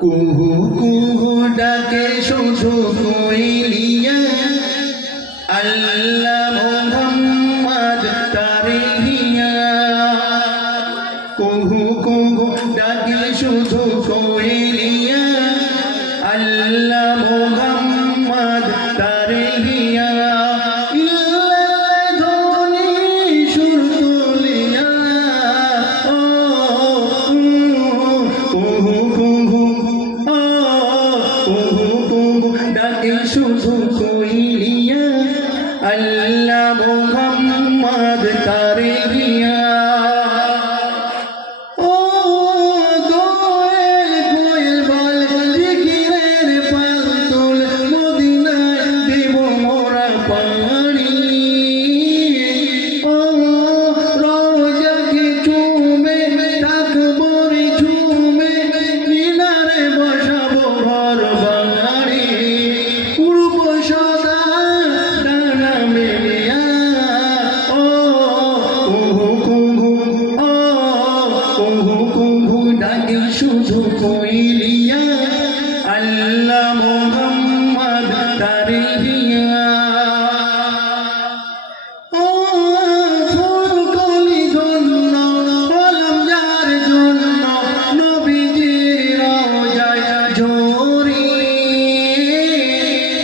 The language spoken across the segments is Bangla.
কুহু কুহু ডাকে শুধু কোয়েলিয়া আল্লাহ মোহাম্মদ তারে হিয়া। কুহু কুহু ডাকে শুধু কোয়েলিয়া আল্লাহ মোহাম্মদ তারে হিয়া। শুধু কোয়েলিয়া আল্লাহ মোহাম্মদ তারে হিয়া। ও কোয়েল কোয়েল বল জিকিরের পালতুল মদিনায় দেব মোরা পানি। ও রওজাকে চুমে থাকবো রে ঝুমে মিনারে বসাবো ঘর বাড়ি। শুধু কোয়েলিয়া আল্লাহ মোহাম্মদ তারে হিয়া। ও ফুলকলি ধন্য কলম যার জন্য নবীজির রওজায় ঝরে।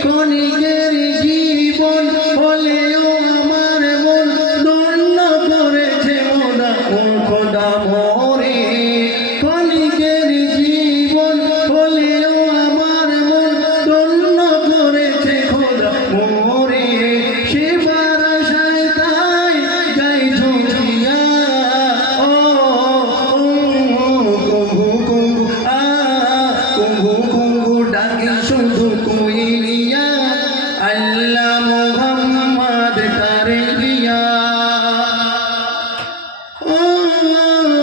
কণিকের জীবন হলেও আমার মন ধন্য করেছে মোরা ও খোদা মোরে। কণিকের জীবন হলেও আমার মন ধন্য করেছে খোদা মোরে। সেবার আশায় তাই যাই ঝুঁকিয়া। ও কুহু কুহু কুহু কুহু ডাকে শুধু কোয়েলিয়া আল্লাহ মোহাম্মদ তারে হিয়া। ও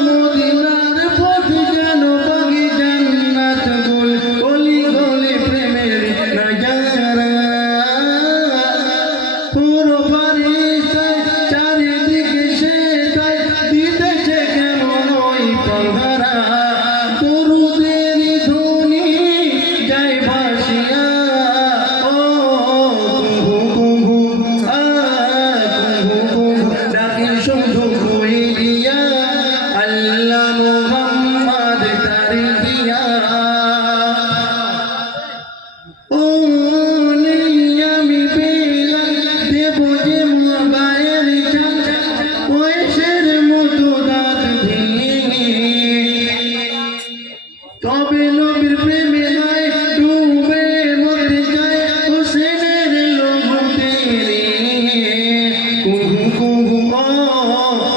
মদিনার পথ যেন বাগি জান্নাত গোল গলি গলি প্রেমের নজারা। পুরো ফারিস্তায় চারিদিকে সে তাই দিতেছে কেমন ওই পাহারা। দরুদের ধ্বনি যায় ভাসিয়া। ও কুহু কুহু কুহু ডাকে শুধু কোয়েলিয়া আল্লাহ মোহাম্মদ তারে হিয়া। ও আমি পেলাম দেব যে মায়ের বয়সের মতো দাঁত ভেঙে। তবে নবীর প্রেমে নাই ডুবে মরে যায় হোসেনের লোভতে রে। কুহু কুহু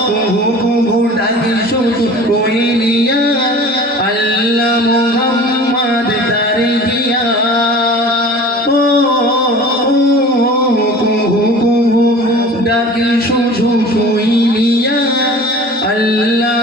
কুহু কুহু ডাকে শুধু কোয়েলিয়া আল্লাহ মোহাম্মদ তারে হিয়া। ও কুহু কুহু ডাকে শুধু কোয়েলিয়া আল্লাহ